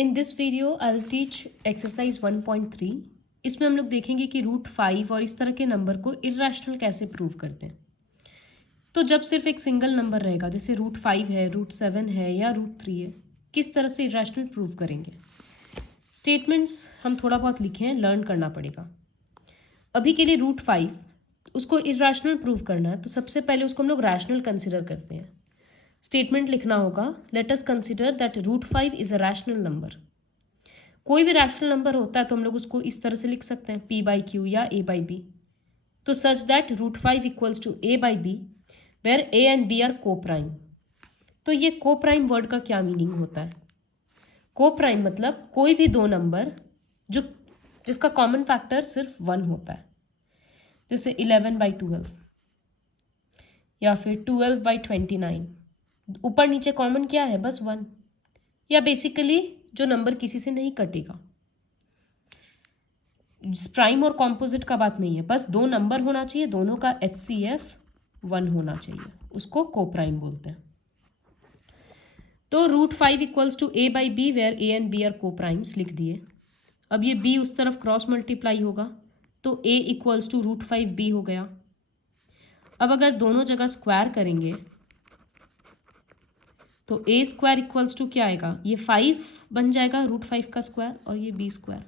In this video I will teach exercise 1.3। इसमें हम लोग देखेंगे कि √5 और इस तरह के नंबर को इर्रेशनल कैसे प्रूव करते हैं। तो जब सिर्फ एक सिंगल नंबर रहेगा, जैसे √5 है, √7 है या √3 है, किस तरह से इर्रेशनल प्रूव करेंगे। स्टेटमेंट्स हम थोड़ा बहुत लिखे हैं, लर्न करना पड़ेगा। अभी के लिए √5 उसको इर्रेशनल प्रूव करना है, तो सबसे पहले उसको हम लोग रैशनल कंसिडर करते हैं। स्टेटमेंट लिखना होगा, late us consider that √5 is a rational number. कोई भी रैशनल नंबर होता है तो हम लोग उसको इस तरह से लिख सकते हैं, p/q या a/b। तो such that √5 equals to a/b where a and b are coprime. तो ये को प्राइम वर्ड का क्या मीनिंग होता है? को प्राइम मतलब कोई भी दो नंबर जिसका कॉमन फैक्टर सिर्फ 1 होता है, जैसे 11/12 या फिर 12/29। ऊपर नीचे कॉमन क्या है? बस 1, या बेसिकली जो नंबर किसी से नहीं कटेगा। प्राइम और कॉम्पोजिट का बात नहीं है, बस दो नंबर होना चाहिए, दोनों का HCF 1 होना चाहिए, उसको को प्राइम बोलते हैं। तो √5 equals to a/b where a and b are coprimes लिख दिए। अब ये b उस तरफ क्रॉस मल्टीप्लाई होगा तो a इक्वल्स टू √5b हो गया। अब अगर दोनों जगह स्क्वायर करेंगे तो a² इक्वल्स टू क्या आएगा? ये 5 बन जाएगा √5 का स्क्वायर और ये b²।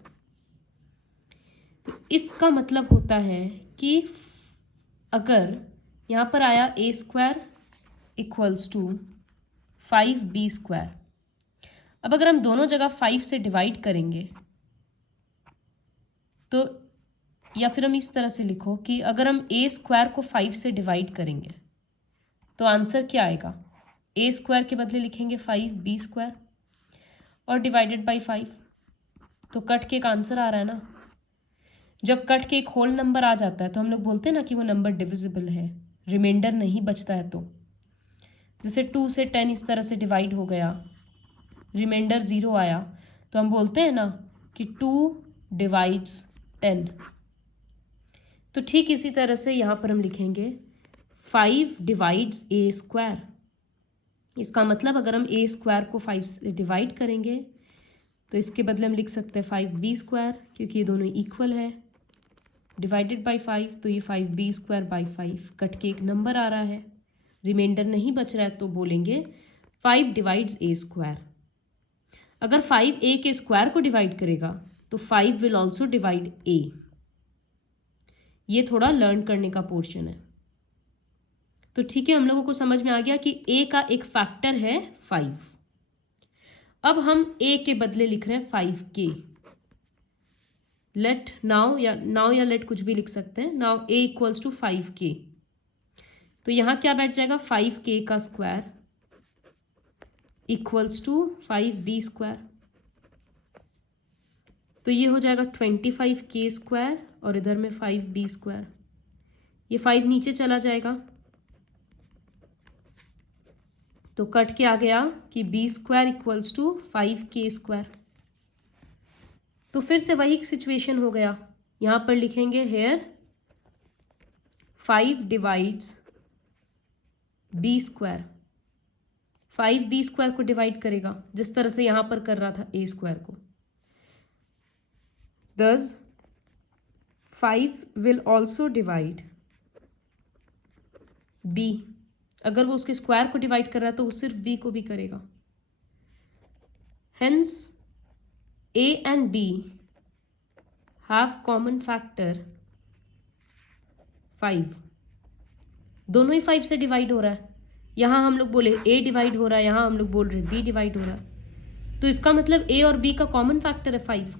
तो इसका मतलब होता है कि अगर यहाँ पर आया a² इक्वल्स टू 5b²। अब अगर हम दोनों जगह 5 से डिवाइड करेंगे तो, या फिर हम इस तरह से लिखो कि अगर हम a² को 5 से डिवाइड करेंगे तो आंसर क्या आएगा? a² के बदले लिखेंगे 5b² और डिवाइडेड बाई 5। तो कट के एक आंसर आ रहा है ना। जब कट के एक होल नंबर आ जाता है तो हम लोग बोलते हैं ना कि वो नंबर डिविजिबल है, रिमाइंडर नहीं बचता है। तो जैसे 2 से 10 इस तरह से डिवाइड हो गया, रिमाइंडर 0 आया, तो हम बोलते हैं ना कि 2 डिवाइड्स 10। तो ठीक इसी तरह से यहाँ पर हम लिखेंगे 5 डिवाइड्स a²। इसका मतलब अगर हम a² को 5 से डिवाइड करेंगे तो इसके बदले हम लिख सकते हैं 5b², क्योंकि ये दोनों इक्वल है, डिवाइडेड बाई 5। तो ये 5b²/5 कट के एक नंबर आ रहा है, रिमाइंडर नहीं बच रहा है, तो बोलेंगे 5 डिवाइड्स a²। अगर 5 a के स्क्वायर को डिवाइड करेगा तो 5 विल ऑल्सो डिवाइड a। ये थोड़ा लर्न करने का पोर्शन है। तो ठीक है, हम लोगों को समझ में आ गया कि a का एक फैक्टर है 5। अब हम a के बदले लिख रहे हैं 5k। लेट नाउ या लेट कुछ भी लिख सकते हैं। Now a equals to 5k। तो यहाँ क्या बैठ जाएगा? 5k का स्क्वायर इक्वल्स टू 5b²। तो ये हो जाएगा 25k² और इधर में 5b²। ये 5 नीचे चला जाएगा तो कट के आ गया कि b² इक्वल्स टू 5k²। तो फिर से वही सिचुएशन हो गया, यहाँ पर लिखेंगे हेयर 5 डिवाइड्स b²। 5b² को डिवाइड करेगा जिस तरह से यहाँ पर कर रहा था a² को। Thus 5 will also divide b। अगर वो उसके स्क्वायर को डिवाइड कर रहा है तो वो सिर्फ b को भी करेगा। Hence a and b have common factor 5। दोनों ही 5 से डिवाइड हो रहा है। यहाँ हम लोग बोले a डिवाइड हो रहा है, यहाँ हम लोग बोल रहे b डिवाइड हो रहा है। तो इसका मतलब a और b का कॉमन फैक्टर है 5।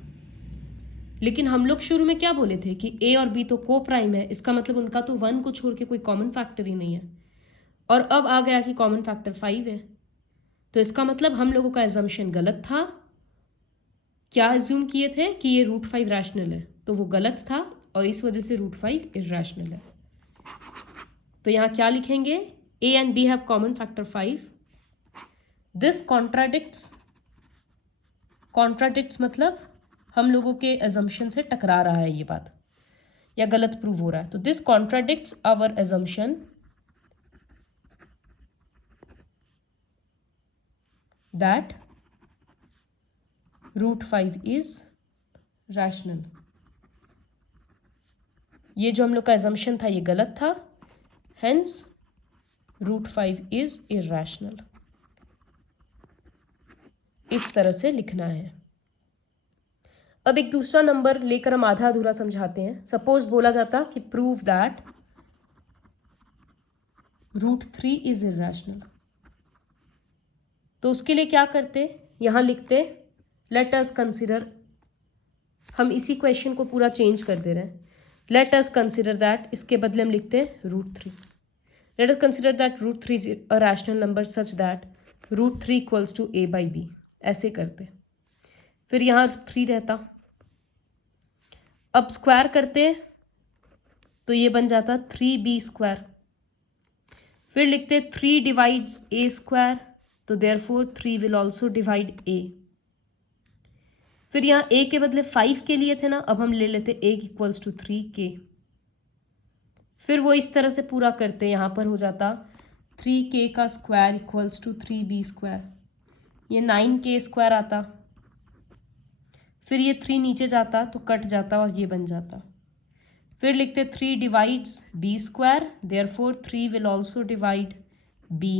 लेकिन हम लोग शुरू में क्या बोले थे कि a और b तो को प्राइम है, इसका मतलब उनका तो 1 को छोड़ के कोई कॉमन फैक्टर ही नहीं है। और अब आ गया कि कॉमन फैक्टर 5 है, तो इसका मतलब हम लोगों का एजम्पशन गलत था। क्या एज्यूम किए थे कि ये √5 रैशनल है, तो वो गलत था और इस वजह से √5 इर्रेशनल है। तो यहाँ क्या लिखेंगे? a and b have common factor 5। This contradicts मतलब हम लोगों के एजम्पशन से टकरा रहा है ये बात, या गलत प्रूव हो रहा है। तो this contradicts our assumption that root 5 is rational. ये जो हम लोग का एजम्पशन था ये गलत था, हेंस रूट 5 इज इर्रेशनल। इस तरह से लिखना है। अब एक दूसरा नंबर लेकर हम आधा अधूरा समझाते हैं। सपोज बोला जाता कि prove that root 3 is irrational, तो उसके लिए क्या करते, यहां लिखते लेट अस कंसिडर, हम इसी क्वेश्चन को पूरा चेंज कर दे रहे हैं। लेट अस कंसिडर दैट, इसके बदले हम लिखते हैं root 3। Let us consider that root 3 is a rational number such that root 3 equals to a by b। ऐसे करते, फिर यहाँ 3 रहता, अब स्क्वायर करते तो ये बन जाता 3b स्क्वायर। फिर लिखते 3 डिवाइड्स a स्क्वायर, तो therefore 3 will also divide a। फिर यहाँ a के बदले 5 के लिए थे ना, अब हम ले लेते a इक्वल्स टू 3k। फिर वो इस तरह से पूरा करते, यहाँ पर हो जाता 3k का square equals to 3b square, ये 9k स्क्वायर आता। फिर ये 3 नीचे जाता तो कट जाता और ये बन जाता। फिर लिखते 3 divides b square, therefore 3 will also divide b,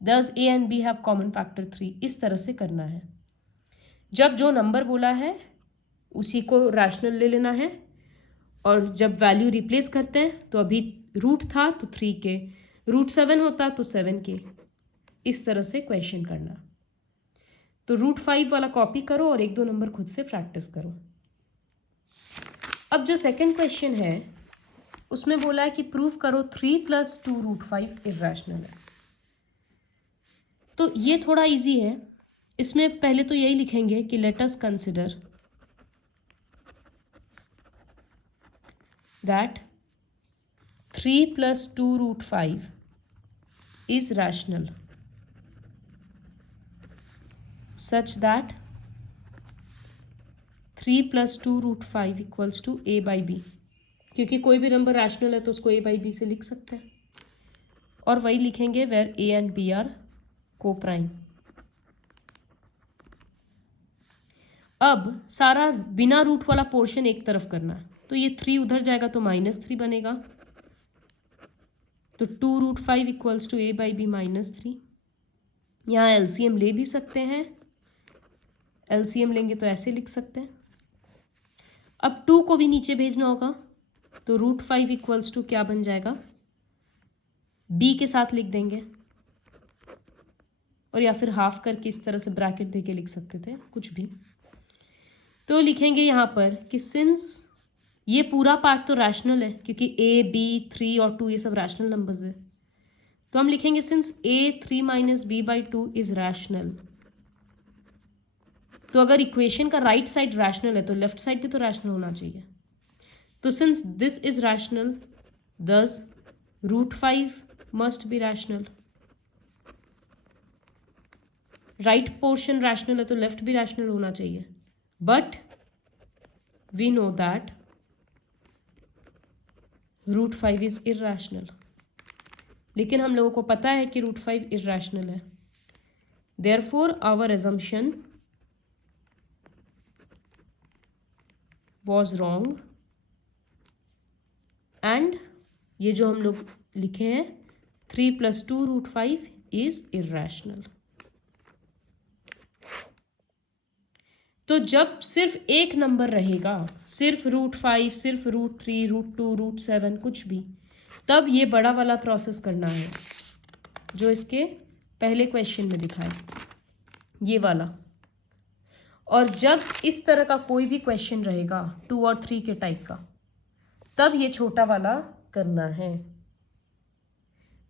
दस a and b have common factor 3। इस तरह से करना है। जब जो नंबर बोला है उसी को रैशनल ले लेना है, और जब वैल्यू रिप्लेस करते हैं तो अभी रूट था तो 3k, रूट 7 होता तो 7k। इस तरह से क्वेश्चन करना। तो रूट 5 वाला कॉपी करो और एक दो नंबर खुद से प्रैक्टिस करो। अब जो सेकंड क्वेश्चन है उसमें बोला है कि प्रूव करो 3 + 2 रूट 5 इर्रेशनल है। तो ये थोड़ा इजी है। इसमें पहले तो यही लिखेंगे कि let us consider that 3 + 2 root 5 is rational such that 3 + 2 root 5 equals to a by b, क्योंकि कोई भी नंबर रैशनल है तो उसको a बाई b से लिख सकते हैं। और वही लिखेंगे where a and b are coprime. अब सारा बिना रूट वाला पोर्शन एक तरफ करना है, तो ये 3 उधर जाएगा तो -3 बनेगा, तो 2 root 5 equals to a by b -3। यहाँ एलसीएम ले भी सकते हैं, एलसीएम लेंगे तो ऐसे लिख सकते हैं। अब 2 को भी नीचे भेजना होगा, तो रूट 5 इक्वल्स टू क्या बन जाएगा, b के साथ लिख देंगे, और या फिर हाफ करके इस तरह से ब्रैकेट देके लिख सकते थे, कुछ भी। तो लिखेंगे यहाँ पर कि सिंस ये पूरा पार्ट तो रैशनल है, क्योंकि a b 3 और 2 ये सब रैशनल नंबर्स है, तो हम लिखेंगे since a 3 - b/2 is rational. तो अगर इक्वेशन का राइट साइड रैशनल है तो लेफ्ट साइड भी तो रैशनल होना चाहिए। तो since this is rational, this root 5 must be rational. Right portion rational है तो लेफ्ट भी रैशनल होना चाहिए, but we know that root 5 is irrational. लेकिन हम लोगों को पता है कि रूट 5 इर्रेशनल है, therefore our assumption was wrong, and ये जो हम लोग लिखे हैं 3 + 2 रूट 5 इज इर्रेशनल। तो जब सिर्फ एक नंबर रहेगा, सिर्फ रूट 5, सिर्फ रूट 3, रूट 2, रूट 7, कुछ भी, तब ये बड़ा वाला प्रोसेस करना है जो इसके पहले क्वेश्चन में दिखा है, ये वाला। और जब इस तरह का कोई भी क्वेश्चन रहेगा 2 और 3 के टाइप का, तब ये छोटा वाला करना है।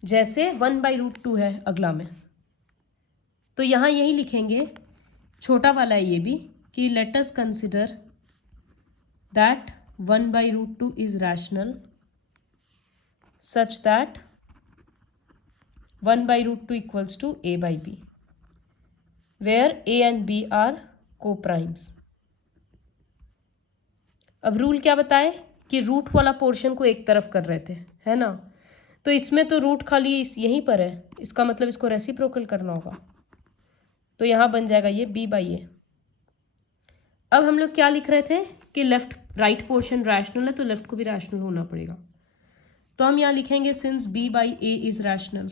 जैसे 1/√2 है अगला में, तो यहाँ यही लिखेंगे, छोटा वाला है ये भी, कि let us consider that 1/√2 is rational such that 1/√2 equals to a by b, where a and b are coprimes. अब रूल क्या बताए कि रूट वाला पोर्शन को एक तरफ कर रहे थे, है ना, तो इसमें तो रूट खाली यहीं पर है, इसका मतलब इसको रेसिप्रोकल करना होगा, तो यहाँ बन जाएगा ये b/a। अब हम लोग क्या लिख रहे थे कि लेफ्ट राइट पोर्शन रैशनल है तो लेफ्ट को भी रैशनल होना पड़ेगा। तो हम यहाँ लिखेंगे since b by a is rational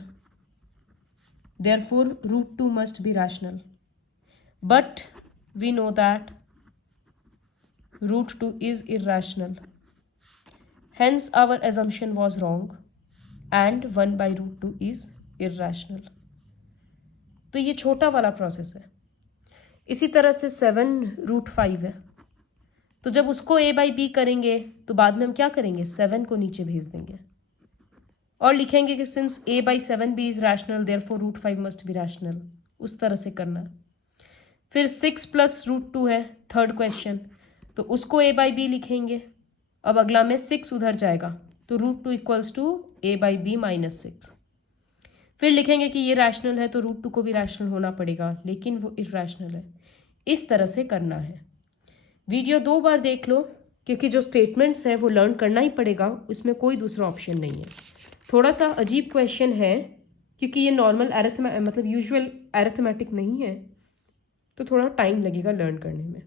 therefore root 2 must be rational, but we know that root 2 is irrational, hence our assumption was wrong and 1 by root 2 is irrational। तो ये छोटा वाला प्रोसेस है। इसी तरह से 7√5 है, तो जब उसको a बाई b करेंगे तो बाद में हम क्या करेंगे, 7 को नीचे भेज देंगे और लिखेंगे कि since a by 7b is rational therefore √5 must be rational. उस तरह से करना है। फिर 6 प्लस √2 है थर्ड क्वेश्चन, तो उसको a बाई b लिखेंगे। अब अगला में 6 उधर जाएगा तो √2 equals to a by b minus 6। फिर लिखेंगे कि ये रैशनल है तो √2 को भी रैशनल होना पड़ेगा, लेकिन वो इरैशनल है। इस तरह से करना है। वीडियो 2 बार देख लो, क्योंकि जो स्टेटमेंट्स है वो लर्न करना ही पड़ेगा, इसमें कोई दूसरा ऑप्शन नहीं है। थोड़ा सा अजीब क्वेश्चन है क्योंकि ये नॉर्मल मतलब यूजुअल अरिथमेटिक नहीं है, तो थोड़ा टाइम लगेगा लर्न करने में।